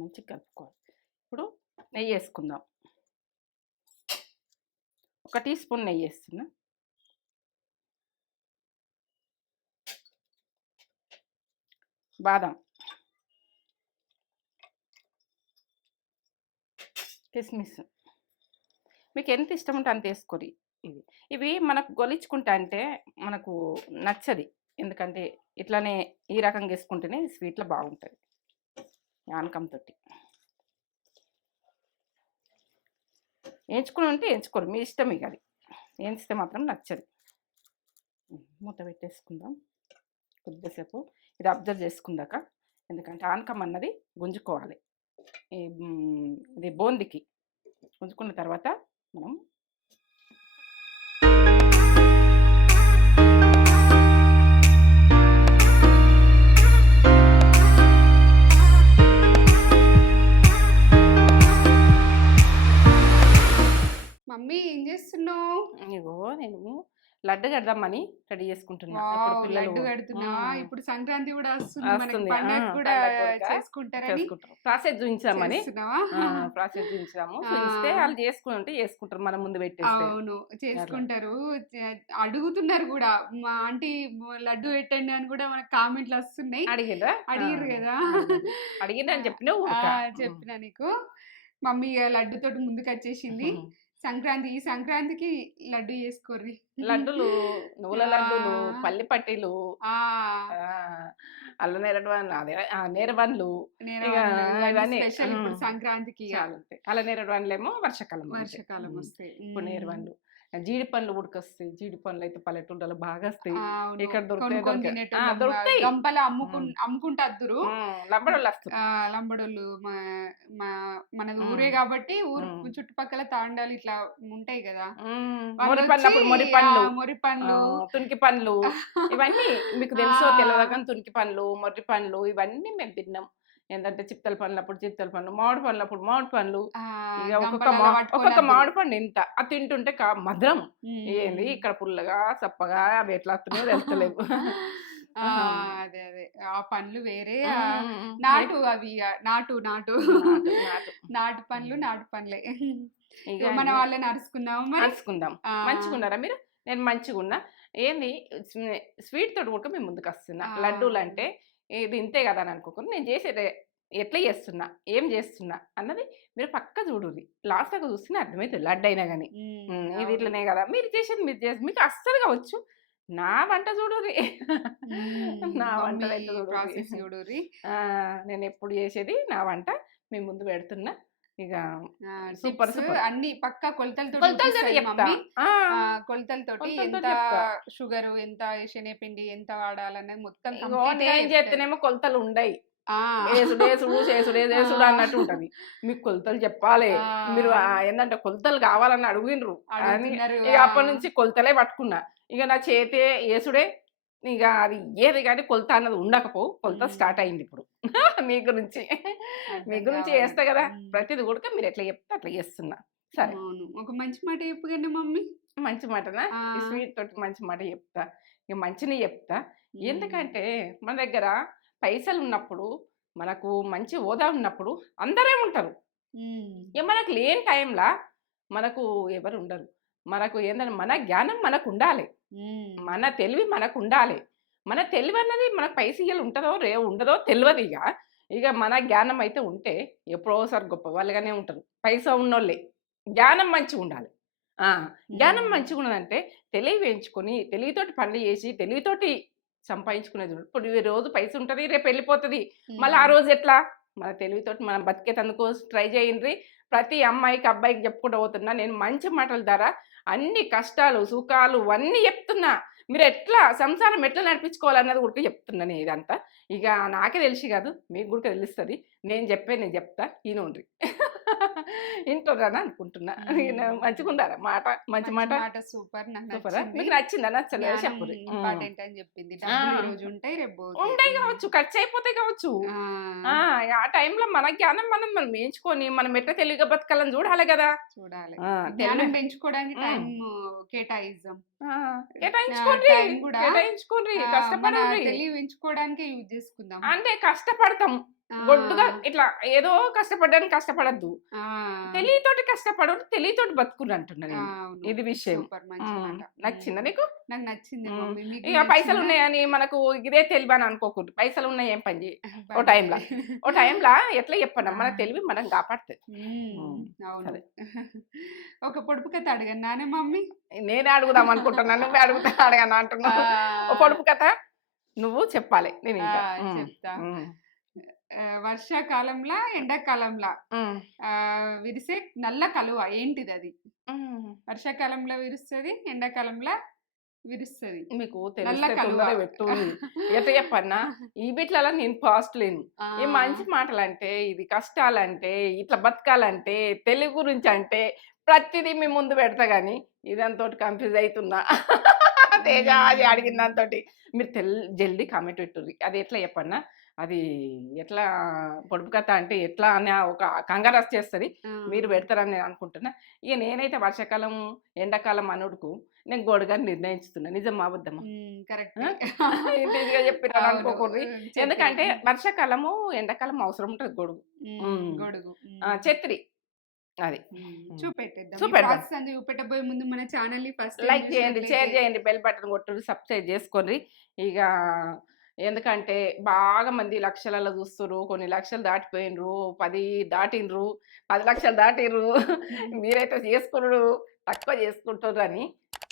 మంచిగా కలుపుకోవాలి. ఇప్పుడు నెయ్యి వేసుకుందాం. 1 టీ స్పూన్ నెయ్యి వేస్తున్నా. బాదం, కిస్మిస్ మీకు ఎంత ఇష్టం ఉంటే అంత వేసుకోరి. ఇవి మనకు గొలిచుకుంటా అంటే మనకు నచ్చది. ఎందుకంటే ఇట్లానే ఈ రకంగా వేసుకుంటేనే స్వీట్లో బాగుంటుంది ఆనకంతో. వేయించుకుని ఉంటే వేయించుకోరు, మీ ఇష్టం. ఇక అది వేయించితే మాత్రం నచ్చదు. మూత పెట్టేసుకుందాం కొద్దిసేపు. ఇది అబ్జర్వ్ చేసుకుందాక, ఎందుకంటే ఆనకం అన్నది గుంజుకోవాలి. ఇది బూందికి గుంజుకున్న తర్వాత మనం మమ్మీ ఏం చేస్తున్నావు? ఇగో నేను లడ్డు కడదామని రెడీ చేసుకుంటున్నా. లడ్డు కడుతున్నా. ఇప్పుడు సంక్రాంతి కూడా వస్తుంది, మనకి పండుగ కూడా చేసుకుంటారని ప్రాసెస్ చూపించామని ప్రాసెస్ చూపించాము. చూపిస్తే వాళ్ళు చేసుకుంటారు, మనం ముందు పెట్టేస్తే. అవును, చేసుకుంటారు. అడుగుతున్నారు కూడా, మా ఆంటీ లడ్డు పెట్టండి అని కూడా మనకు కామెంట్లు వస్తున్నాయి. అడిగారు కదా, అడిగిందని చెప్పినా నీకు. మమ్మీ లడ్డుతోటి ముందుకు వచ్చేసింది. ఈ సంక్రాంతికి లడ్డు చేసుకోర్రి. లడ్డులు, నువ్వుల లడ్డులు, పల్లి పట్టీలు, అల్ల నేరవన్లు, ఇవన్నీ ఇప్పుడు సంక్రాంతికి. అల్ల నేరవన్లేమో వర్షాకాలం వస్తాయి. ఇప్పుడు నేరవన్లు, జీడి పండ్లు ఉడకొస్తాయి. జీడి పండ్లు అయితే పల్లెటూళ్ళలో బాగా వస్తాయి. ఇక్కడ దొరుకుతాయి. గంపలు అమ్ముకుంటారు లంబడోళ్ళు. లంబడోళ్ళు మన ఊరే కాబట్టి ఊరు చుట్టుపక్కల తాండాలు ఇట్లా ఉంటాయి కదా, మొరి పండ్లు, తునికి పండ్లు, ఇవన్నీ మీకు తెలుసో తెలియదు కానీ తునికి పండ్లు, మొర్రి పండ్లు ఇవన్నీ మేము తిన్నాం. ఏంటంటే చిత్తల పండ్లు అప్పుడు చిత్తల పండ్లు, మామిడి పండ్లు అప్పుడు మామిడి పండ్లు. ఇక ఒక్కొక్క మామిడి పండు ఇంత అది తింటుంటే మధురం. ఏంది ఇక్కడ పుల్లగా చప్పగా అవి ఎట్లా వస్తున్నాయో తెలుస్తలేవు. అదే అదే ఆ పండ్లు వేరే, నాటు అవి నాటు పండ్లు, నాటు పండ్లే. మన వాళ్ళని అరుచుకుందాం. మంచిగా ఉన్నారా మీరు? నేను మంచిగా ఉన్నా. ఏంది స్వీట్ తోటి కూడా మేము ముందుకు వస్తున్నా. లడ్డూలు అంటే ఇది ఇంతే కదా అని అనుకోకుండా నేను చేసేది ఎట్లా చేస్తున్నా, ఏం చేస్తున్నా అన్నది మీరు పక్క చూడుర్రి. లాస్ట్ దాకా చూస్తేనే అర్థమవుతుంది లడ్డు అయినా కానీ. ఇది ఇట్లనే కదా మీరు చేసేది, మీకు అస్సలు కావచ్చు. నా వంట చూడుర్రి, నా వంట చూడుర్రి. నేను ఎప్పుడు చేసేది నా వంట మీ ముందు పెడుతున్నా. ఇక సూపర్ అన్ని పక్కా కొలతలతో, ఎంత షుగర్, ఎంత శనగపిండి ఎంత వాడాలనేది మొత్తం. నేను చేస్తేనేమో కొలతలు ఉండయి, చేసుడు అన్నట్టు ఉంటది. మీకు కొలతలు చెప్పాలి. మీరు ఏంటంటే కొలతలు కావాలని అడుగుండ్రు అని ఇక అప్పటి నుంచి కొలతలే పట్టుకున్నా. ఇక నా చేతే ఏసుడే. ఇక అది ఏది కానీ కొలత అన్నది ఉండకపోవు. కొలత స్టార్ట్ అయింది ఇప్పుడు. మీ గురించి చేస్తా కదా, ప్రతిది కూడా మీరు ఎట్లా చెప్తే అట్లా చేస్తున్నా. సరే, ఒక మంచి మాట చెప్పగండి మమ్మీ. మంచి మాటనా? స్వీట్ తోటి మంచి మాట చెప్తా. ఇక మంచిని చెప్తా. ఎందుకంటే మన దగ్గర పైసలు ఉన్నప్పుడు, మనకు మంచి హోదా ఉన్నప్పుడు అందరే ఉంటారు. ఇక మనకు లేని టైంలో మనకు ఎవరు ఉండరు. మనకు ఏంటంటే మన జ్ఞానం మనకు ఉండాలి, మన తెలివి మనకు ఉండాలి. మన తెలివి అన్నది మనకు పైసలు ఉంటుందో ఉండదో తెలియదు. ఇక మన జ్ఞానం అయితే ఉంటే ఎప్పుడోసారి గొప్ప వాళ్ళగానే ఉంటారు. పైసా ఉన్నోళ్ళే. జ్ఞానం మంచిగా ఉండాలి. జ్ఞానం మంచిగా ఉన్నదంటే తెలివి వేయించుకొని, తెలివితోటి పనులు చేసి, తెలివితోటి సంపాదించుకునేది. ఇప్పుడు ఈ రోజు పైస ఉంటుంది, రేపు వెళ్ళిపోతుంది. మళ్ళీ ఆ రోజు ఎట్లా? మన తెలివితోటి మనం బతికేతందుకు ట్రై చేయండి. ప్రతి అమ్మాయికి అబ్బాయికి చెప్పుకుంటూ పోతున్నా. నేను మంచి మాటల ద్వారా అన్ని కష్టాలు సుఖాలు అన్నీ చెప్తున్నా. మీరు ఎట్లా సంసారం ఎట్లా నడిపించుకోవాలన్నది కూడా చెప్తున్నాను. ఇదంతా ఇక నాకే తెలిసి కాదు, మీకు కూడా తెలుస్తుంది. నేను చెప్తా ఈయనండ్రి. ఇంట్లో రాని అనుకుంటున్నా. మంచిగా ఉండాలి మాట, మంచి మాట. సూపర్. మీకు నచ్చిందా? నచ్చలేదు చెప్పు. ఉంటాయి కావచ్చు, ఖర్చు అయిపోతాయి కావచ్చు. ఆ టైంలో మన జ్ఞానం మనం వేయించుకొని మనం ఎట్లా తెలివిగా బతకాలని చూడాలి కదా. జ్ఞానం పెంచుకోవడానికి టైం కేటాయించుకోండి, కష్టపడండి. తెలివి పెంచుకోవడానికి యూజ్ చేసుకుందాం. అంటే కష్టపడతాం, గొడ్డుగా ఇట్లా ఏదో కష్టపడ్డానికి కష్టపడద్దు, తెలియతోటి కష్టపడు, తెలియతోటి బతుకురు అంటున్నా నేను. ఇది విషయం నచ్చిందా నీకు? నాకు నచ్చింది. ఇక పైసలు ఉన్నాయని మనకు ఇదే తెలివి అని అనుకోకూడదు. పైసలు ఉన్నాయి ఏం పని చేయి ఓ టైంలో ఎట్లా చెప్పండి, మన తెలివి మనం కాపాడుతుంది. అవును. ఒక పొడుపు కథ అడగను నానే మమ్మీ. నేనే అడుగుదాం అనుకుంటున్నా, నువ్వే అడుగుతా అడగాను అంటున్నావు. ఓ పొడుపు కథ నువ్వు చెప్పాలి, నేను ఇంకా చెప్తా. వర్షాకాలంలో ఎండాకాలంలో విరిసే నల్ల కలువ ఏంటిది అది? వర్షాకాలంలో విరుస్తుంది, ఎండాకాలంలో విరుస్తుంది. మీకు పెట్టు ఎట్లా చెప్పన్నా, ఈ బిట్లలో నేను ఫాస్ట్ లేను. ఈ మంచి మాటలు అంటే, ఇది కష్టాలంటే, ఇట్లా బతకాలంటే, తెలుగు గురించి అంటే ప్రతిదీ మీ ముందు పెడతా గానీ ఇదంతో కన్ఫ్యూజ్ అవుతున్నా. తేజ అది అడిగిన దాంతో మీరు జల్దీ కామెంట్ పెట్టుర్రి. అది ఎట్లా చెప్పన్నా, అది ఎట్లా పొడుపు కథ అంటే ఎట్లా అని ఒక కంగారస్ చేస్తుంది, మీరు పెడతారని నేను అనుకుంటున్నా. ఇక నేనైతే వర్షాకాలం ఎండాకాలం అనుడుకు నేను గోడుగా నిర్ణయించుతున్నా. నిజం అబద్ధమా? చెప్పినా అనుకోకూడదు. ఎందుకంటే వర్షాకాలము ఎండాకాలం అవసరం ఉంటుంది గొడుగు, ఛత్రి. అది చూపెట్టబోయే ముందు మన ఛానల్ ని ఫస్ట్ లైక్ చేయండి, షేర్ చేయండి, బెల్ బటన్ కొట్టుర్రి, సబ్స్క్రైబ్ చేసుకోండి. ఇక ఎందుకంటే బాగా మంది లక్షలలో చూస్తున్నారు, కొన్ని లక్షలు దాటిపోయినరు, 10 దాటినరు, 10 లక్షలు దాటినరు. మీరైతే చేసుకున్నాడు తక్కువ చేసుకుంటారు అని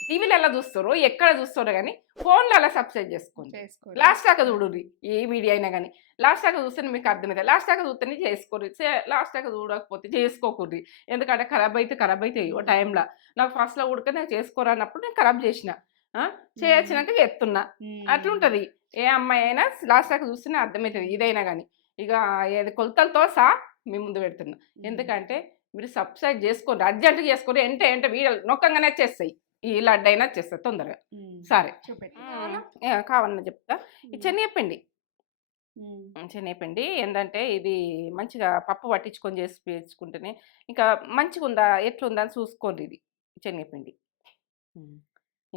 టీవీలలో చూస్తారు, ఎక్కడ చూస్తారు కానీ ఫోన్లలో సబ్స్క్రైబ్ చేసుకోండి. లాస్ట్ దాకా చూడుర్రి, ఏ వీడియో అయినా కానీ లాస్ట్ దాకా చూస్తే మీకు అర్థమవుతుంది. లాస్ట్ దాకా చూస్తేనే చేసుకోర్రి, లాస్ట్ దాకా చూడకపోతే చేసుకోకూర్రి. ఎందుకంటే ఖరాబ్ అవుతాయి. ఓ టైంలో నాకు ఫస్ట్లో ఉడక నేను చేసుకోరన్నప్పుడు నేను ఖరాబ్ చేసిన, చేయొచ్చినాక చేస్తున్నా. అట్లుంటది. ఏ అమ్మాయి అయినా లాస్ట్ దాకా చూస్తేనే అర్థమవుతుంది ఇదైనా కానీ. ఇక ఏది కొలతలతో మీ ముందు పెడుతున్నా. ఎందుకంటే మీరు సబ్స్క్రైబ్ చేసుకోండి, అర్జెంటుగా చేసుకోండి. ఏంటంటే వీడియోలు నొక్కంగానే వచ్చేస్తాయి, ఈ లడ్డు అయినా వచ్చేస్తాయి తొందరగా. సరే కావాలన్నా చెప్తా. ఈ శనగపిండి ఏంటంటే ఇది మంచిగా పప్పు పట్టించుకొని చేసుకుంటేనే ఇంకా మంచిగా ఉందా ఎట్లుందా అని చూసుకోండి. ఇది శనగపిండి,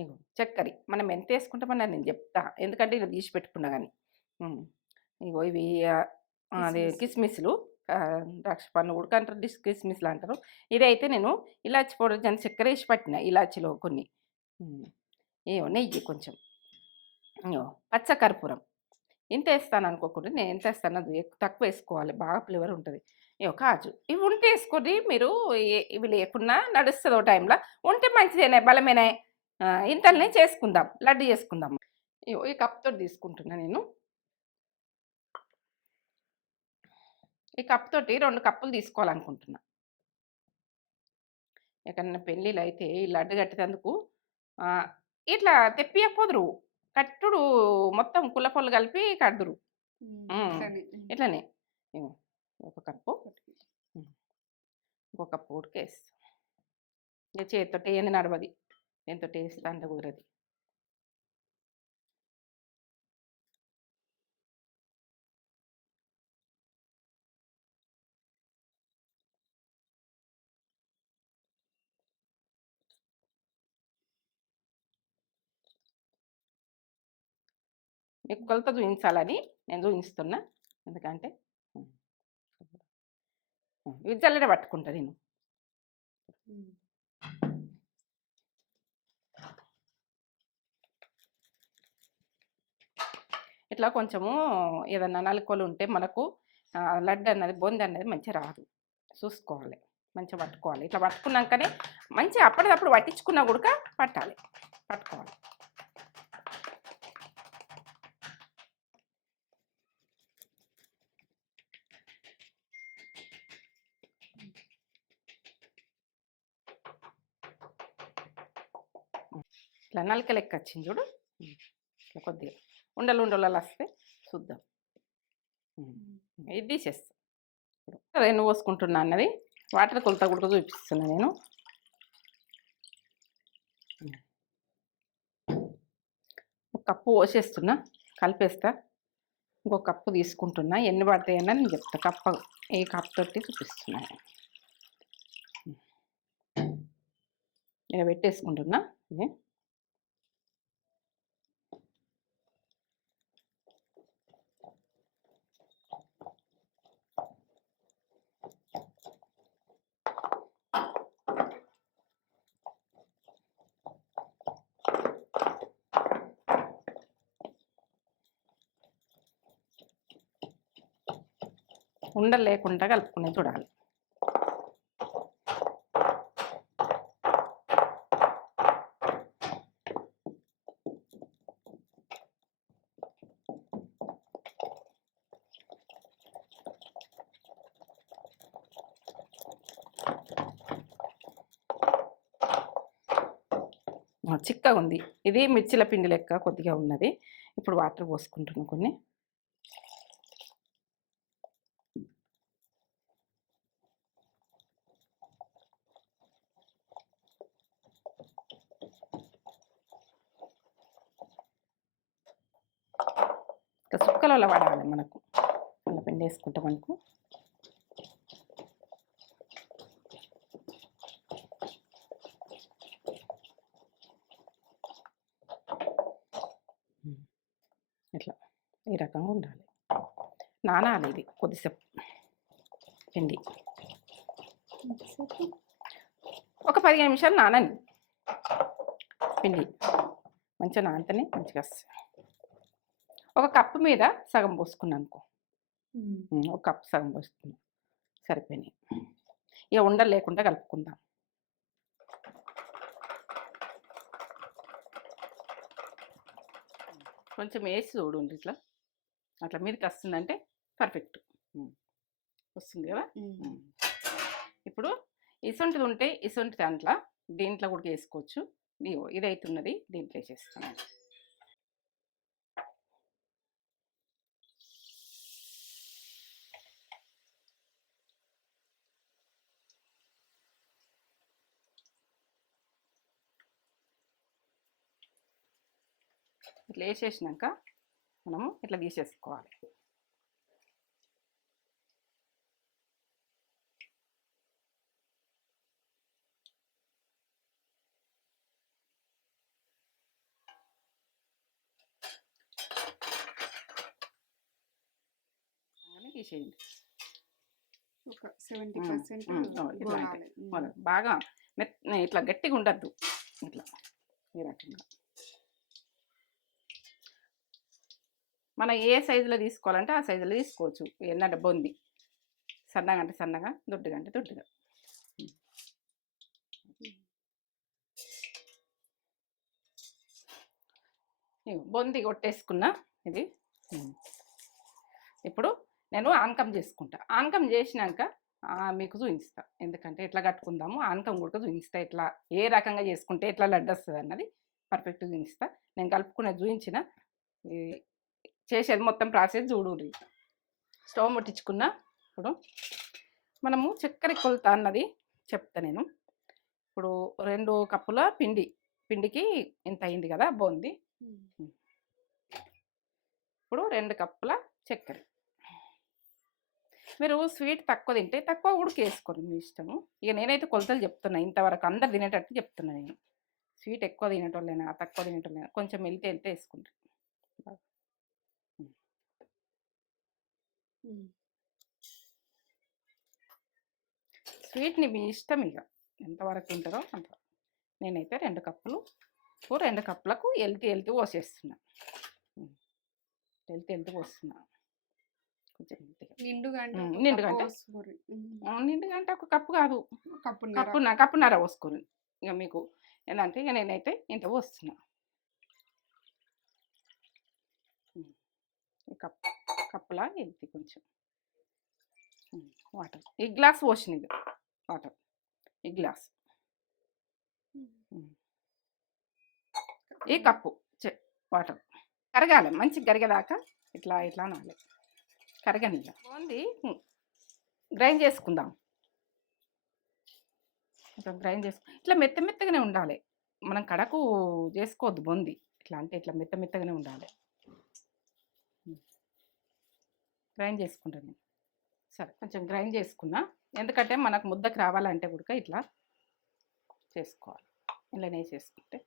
ఇగో చక్కెర మనం ఎంత వేసుకుంటామని నేను చెప్తా, ఎందుకంటే ఇలా తీసి పెట్టుకున్నా కానీ. ఇగో ఇవి అదే కిస్మిస్లు, ద్రాక్ష పండు ఉడక అంటారు, కిస్మిస్లు అంటారు. ఇదైతే నేను ఇలాచి పౌడర్ దాని చక్కెర వేసి పట్టిన, ఇలాచిలో కొన్ని. ఏవో నెయ్యి కొంచెం, పచ్చ కర్పూరం ఇంత వేస్తాను అనుకోకుండా, నేను ఎంత వేస్తాను అది తక్కువ వేసుకోవాలి, బాగా ఫ్లేవర్ ఉంటుంది. కాజు ఇవి ఉంటే వేసుకోండి మీరు, ఇవి లేకున్నా నడుస్తుంది ఓ టైంలో. ఉంటే మంచిదేనే, బలమేనే. ఇంతనే చేసుకుందాం, లడ్డు చేసుకుందాం. ఈ కప్తో తీసుకుంటున్నా నేను. ఈ కప్ తోటి 2 కప్పులు తీసుకోవాలనుకుంటున్నా. ఎక్కడన్నా పెళ్ళిళ్ళు అయితే ఈ లడ్డు కట్టేందుకు ఇట్లా తెప్పియకపోదురు, కట్టుడు మొత్తం కుల్లపొల్లు కలిపి కడుదురు. ఇట్లనే ఒక కప్పు, ఇంకో కప్పు ఉడికేస్తా. ఇక చేతితో ఏంది నడవది, ఎంతో టేస్ట్ అంత కుదరది. మీకు కొలత చూపించాలని నేను చూపిస్తున్నా. ఎందుకంటే ఇది జల్లెడ పట్టుకుంటా నేను. ఇట్లా కొంచెము ఏదన్నా నలుకోలు ఉంటే మనకు లడ్డు అన్నది బొంది అన్నది మంచిగా రాదు, చూసుకోవాలి, మంచిగా పట్టుకోవాలి. ఇట్లా పట్టుకున్నాకనే మంచిగా అప్పటిదప్పుడు పట్టించుకున్నా కూడా పట్టుకోవాలి. ఇట్లా నలక లెక్క వచ్చింది చూడు, ఇట్లా కొద్దిగా ఉండలు వస్తే చూద్దాం. ఇది తీసేస్తా. రెండు పోసుకుంటున్నా అన్నది వాటర్ కొలత కూడా చూపిస్తున్నా నేను. ఒక కప్పు పోసేస్తున్నా, కలిపేస్తా. ఇంకో కప్పు తీసుకుంటున్నా, ఎన్ని పడతాయన్నా నేను చెప్తా. కప్పు ఈ కప్పు తోటి చూపిస్తున్నా. ఇలా పెట్టేసుకుంటున్నా. ఉండలు లేకుండా కలుపుకునే చూడాలి. చిక్కగా ఉంది. ఇది మిర్చిల పిండి లెక్క కొద్దిగా ఉన్నది. ఇప్పుడు వాటర్ పోసుకుంటున్నాను కొన్ని. ఇంకా సుక్కలలో పడాలి మనకు. అలా పిండి వేసుకుంటాం మనకు. ఇట్లా ఈ రకంగా ఉండాలి. నానాలి ఇది కొద్దిసేపు పిండి. ఒక 15 నిమిషాలు నానని పిండి మంచిగా నానితేనే మంచిగా వస్తుంది. ఒక కప్పు మీద సగం పోసుకున్నాను అనుకో. ఒక కప్పు సగం పోసుకున్నాను సరిపోయినాయి. ఇక ఉండలు లేకుండా కలుపుకుందాం. కొంచెం వేసి చూడండి ఇట్లా. అట్లా మీదకి వస్తుందంటే పర్ఫెక్ట్ వస్తుంది కదా. ఇప్పుడు ఇసొంటిది ఉంటే ఇసొంటి దాంట్లో దీంట్లో కూడా వేసుకోవచ్చు. ఇది అవుతున్నది దీంట్లో వేసేస్తాను. ఇట్లా వేసేసినాక మనము ఇట్లా తీసేసుకోవాలి. తీసేయండి. ఒక 70% బాగా ఇట్లా గట్టిగా ఉండద్దు. ఇట్లా ఈ రకంగా మనం ఏ సైజులో తీసుకోవాలంటే ఆ సైజులో తీసుకోవచ్చు. ఏంటంటే బొంది సన్నగా అంటే సన్నగా, దొడ్డుగా అంటే దొడ్డుగా. బొంది కొట్టేసుకున్నా ఇది. ఇప్పుడు నేను ఆనకం చేసుకుంటా. ఆనకం చేసినాక మీకు చూపిస్తా. ఎందుకంటే ఎట్లా కట్టుకుందాము ఆనకం కూడా చూపిస్తా. ఎట్లా ఏ రకంగా చేసుకుంటే ఎట్లా లడ్డు వస్తుంది అన్నది పర్ఫెక్ట్గా చూపిస్తా. నేను కలుపుకునేది చూపించిన చేసేది మొత్తం ప్రాసెస్ చూడండి. స్టవ్ ముట్టించుకున్న. ఇప్పుడు మనము చక్కెర కొలత అన్నది చెప్తా నేను. ఇప్పుడు 2 కప్పుల పిండికి ఇంత అయింది కదా బోంది. ఇప్పుడు 2 కప్పుల చక్కెర. మీరు స్వీట్ తక్కువ తింటే తక్కువ ఉడికేసుకోండి మీ ఇష్టము. ఇక నేనైతే కొలతలు చెప్తున్నా. ఇంతవరకు అందరు తినేటట్టు చెప్తున్నా నేను. స్వీట్ ఎక్కువ తినేటోళ్ళైనా తక్కువ తినేటోళ్ళైనా కొంచెం వెళ్తే వేసుకుంటారు. స్వీట్ని మీ ఇష్టం ఇక ఎంతవరకు తింటారో అంత. నేనైతే 2 కప్పులు 2 కప్పులకు వెళ్తూ పోసేస్తున్నా. వెళ్తూ పోస్తున్నా. కొంచెం నిండుగా అంటే ఒక కప్పు కాదు, కప్పున్నర పోసుకొని. ఇక మీకు ఏంటంటే ఇక నేనైతే ఇంత పోస్తున్నా. కప్పులా వెళ్తే కొంచెం వాటర్. ఈ గ్లాస్ పోసినది వాటర్. ఈ గ్లాస్ ఈ కప్పు వాటర్ కరగాలి. మంచిగా కరిగేదాకా ఇట్లా అనాలి. కరగని బాగుంది. గ్రైండ్ చేసుకుందాం. గ్రైండ్ ఇట్లా మెత్తగానే ఉండాలి. మనం కడకు చేసుకోవద్దు బొంది. ఇట్లా అంటే ఇట్లా మెత్తగానే ఉండాలి. గ్రైండ్ చేసుకుంటాను. సరే కొంచెం గ్రైండ్ చేసుకున్నా. ఎందుకంటే మనకు ముద్దకు రావాలంటే కూడా ఇట్లా చేసుకోవాలి. ఇలానే చేసుకుంటే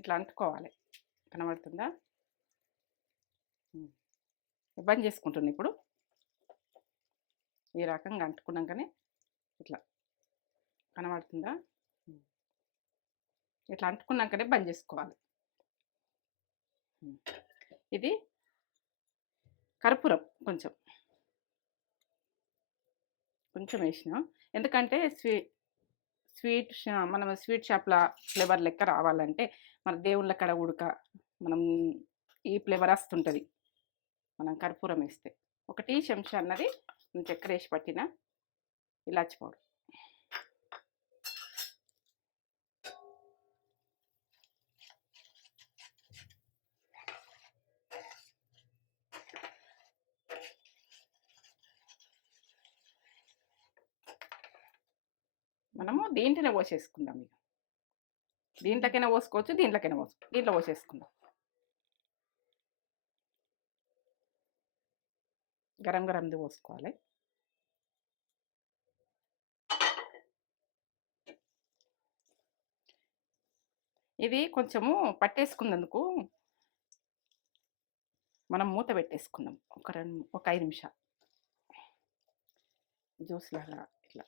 ఇట్లా అంటుకోవాలి. కనబడుతుందా? బంద్ చేసుకుంటున్నా. ఇప్పుడు ఈ రకంగా అంటుకున్నాకనే ఇట్లా కనబడుతుందా? ఇట్లా అంటుకున్నాకనే బంద్ చేసుకోవాలి. ఇది కర్పూరం కొంచెం కొంచెం వేసిన, ఎందుకంటే మనం స్వీట్ షాప్ల ఫ్లేవర్ లెక్క రావాలంటే మన దేవుళ్ళ కడ ఉడక మనం ఈ ఫ్లేవర్ వస్తుంటుంది మనం కర్పూరం వేస్తే. 1 టీ చెంచా అన్నది చక్కెర వేసి పట్టిన ఇలాచి పౌడర్. మనము దీంట్లోనే పోసేసుకుందాం. ఇక దీంట్లోకైనా పోసుకోవచ్చు, దీంట్లో పోసేసుకుందాం. గరం గరంది పోసుకోవాలి. ఇది కొంచెము పట్టేసుకున్నందుకు మనం మూత పెట్టేసుకుందాం. ఒక 5 నిమిషాలు జ్యూస్ లాగా ఇట్లా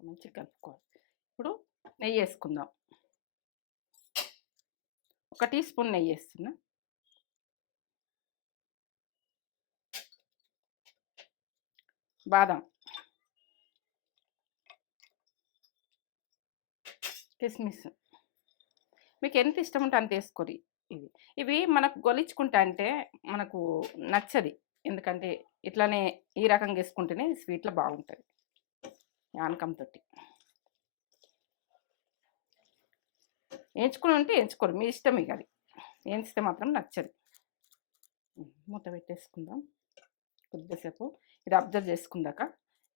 మంచిగా కలుపుకోవాలి. ఇప్పుడు నెయ్యి వేసుకుందాం. 1 టీ స్పూన్ నెయ్యి వేస్తున్నా. బాదం, కిస్మిస్ మీకు ఎంత ఇష్టం ఉంటే అంత వేసుకోరి. ఇవి మనకు గొలిచుకుంటా అంటే మనకు నచ్చది, ఎందుకంటే ఇట్లానే ఈ రకంగా వేసుకుంటేనే స్వీట్లో బాగుంటుంది ఆనకంతో. వేయించుకుని ఉంటే వేయించుకోరు, మీ ఇష్టం. ఇక అది వేయించితే మాత్రం నచ్చదు. మూత పెట్టేసుకుందాం కొద్దిసేపు. ఇది అబ్జర్వ్ చేసుకుందాక,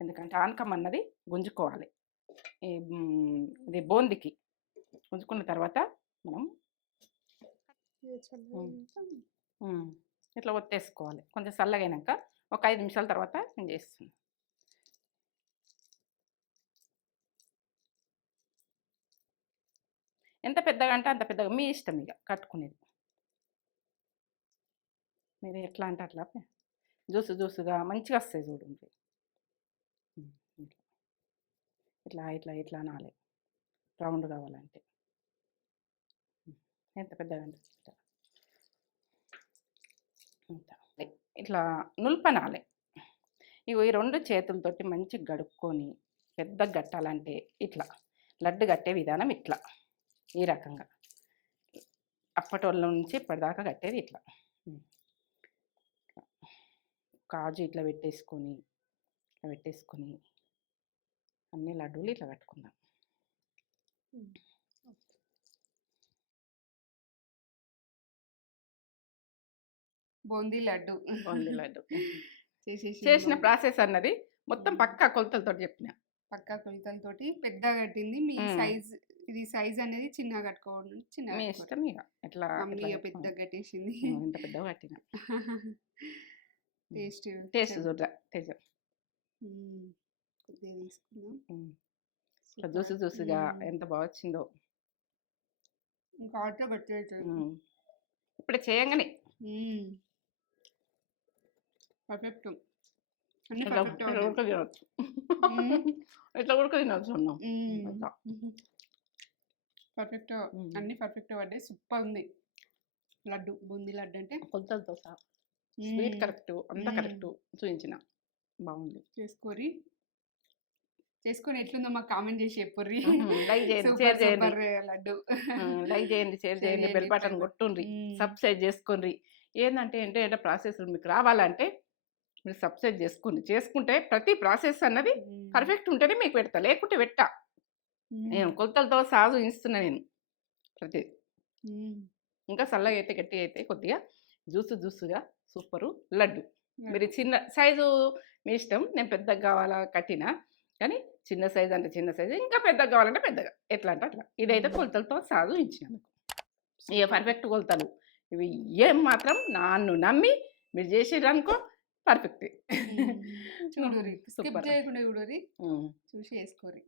ఎందుకంటే ఆనకం అన్నది గుంజుకోవాలి. ఇది బూందికి గుంజుకున్న తర్వాత మనం ఇట్లా ఒత్తేసుకోవాలి. కొంచెం చల్లగైనాక ఒక 5 నిమిషాల తర్వాత నేను చేస్తున్నాను. ఎంత పెద్దగా అంటే అంత పెద్దగా, మీ ఇష్టం ఇక కట్టుకునేది. మీరు ఎట్లా అంటే అట్లా జ్యూసుగా మంచిగా వస్తాయి చూడండి. ఇట్లా ఇట్లా ఇట్లా అనాలి రౌండ్ కావాలంటే. ఎంత పెద్దగా అంటే ఇట్లా నుల్పనాలి. ఇగో ఈ 2 చేతులతోటి మంచిగా గడుక్కొని పెద్దగా కట్టాలంటే ఇట్లా లడ్డు కట్టే విధానం ఇట్లా ఈ రకంగా. అప్పటోళ్ళ నుంచి ఇప్పటిదాకా కట్టేది ఇట్లా. కాజు ఇట్లా పెట్టేసుకొని అన్ని లడ్డూలు ఇట్లా కట్టుకుందాం. బూందీ లడ్డు చేసిన ప్రాసెస్ అన్నది మొత్తం పక్కా కొలతలతో చెప్పిన. పక్కా కొలతలతోటి పెద్దగా కట్టింది. మీ సైజ్, ఇది సైజ్ అనేది చిన్నగా కట్టుకోవడం మీ ఇష్టం. ఇక ఎట్లా పెద్దగా కట్టేసింది. ఇంత పెద్దగా కట్టిన. టేస్ట్ చూద్దా కొద్దిగా తీసుకుందాం. జ్యూసుగా ఎంత బాగా వచ్చిందో. ఇంకా ఆటో పెట్టేయచ్చు ఇప్పుడు చేయంగానే పర్ఫెక్ట్. ఇట్లా ఉడక తినవచ్చు. పర్ఫెక్ట్, అన్ని పర్ఫెక్ట్ పడ్డాయి. సూపర్ ఉంది లడ్డు. బూందీ లడ్డు అంటే కొలతలతో సహా స్వీట్ కరెక్ట్, అంతా కరెక్ట్ చూపించిన. బాగుంది. చేసుకొని ఎట్లుందో మాకు కామెంట్ చేసి చెప్పుర్రి. లైక్ చేయండి, షేర్ చేయండి. లడ్డు లైక్ చేయండి, షేర్ చేయండి, బెల్ బటన్ కొట్టుండ్రి, సబ్స్క్రైబ్ చేసుకోండి. ఏంటంటే ప్రాసెస్ మీకు రావాలంటే మీరు సబ్స్క్రైబ్ చేసుకుంటే ప్రతి ప్రాసెస్ అన్నది పర్ఫెక్ట్ ఉంటేనే మీకు పెడతా, లేకుంటే పెట్టా. నేను కొలతలతో సాగు ఇస్తున్నా నేను ప్రతి. ఇంకా చల్లగా అయితే గట్టిగా అయితే కొద్దిగా జ్యూసుగా సూపరు లడ్డు. మీరు చిన్న సైజు మీ ఇష్టం. నేను పెద్దగా కావాలా కట్టినా, కానీ చిన్న సైజు అంటే చిన్న సైజు, ఇంకా పెద్దగా కావాలంటే పెద్దగా, ఎట్లా అంటే అట్లా. ఇదైతే కొలతలతో సాగు ఇచ్చినాను. ఇక పర్ఫెక్ట్ కొలతలు ఇవి. ఏం మాత్రం నన్ను నమ్మి మీరు చేసిర్రు అనుకో పర్ఫెక్ట్. చూసి వేసుకోరి.